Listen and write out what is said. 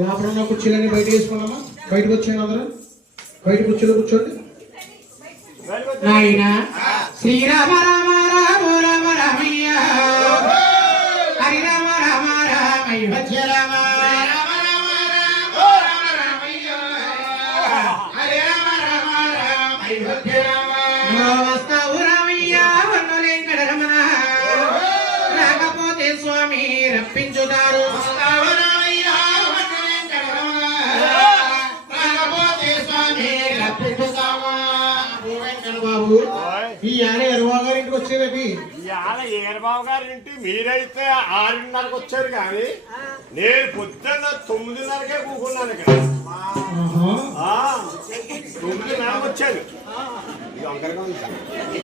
లోపల ఉన్న కుర్చీలన్నీ బయట వేసుకున్నామా? బయటకు వచ్చాను అందరూ, బయట కుర్చీలో కూర్చోండి. నాయన శ్రీరామ రామ రామ రామ రామయ్య హరి రామ రామ రామయ్య రామ రామ రామ రామ రామయ్య హరి రామ రామ రామయ్య రామ వస్తావు రామయ్య వన్నలేంకడ రమణ రాకపోతే స్వామి రప్పించుతారు. బాబు ఈ ఆడ ఎరబాబు గారి ఇంటికి వచ్చేది. ఎరబాబు గారి ఇంటి మీరైతే 6:30కి వచ్చారు కానీ నేను పొద్దున్న 9:30కే కూకున్నాను ఇక్కడ. 9:30కి వచ్చాను.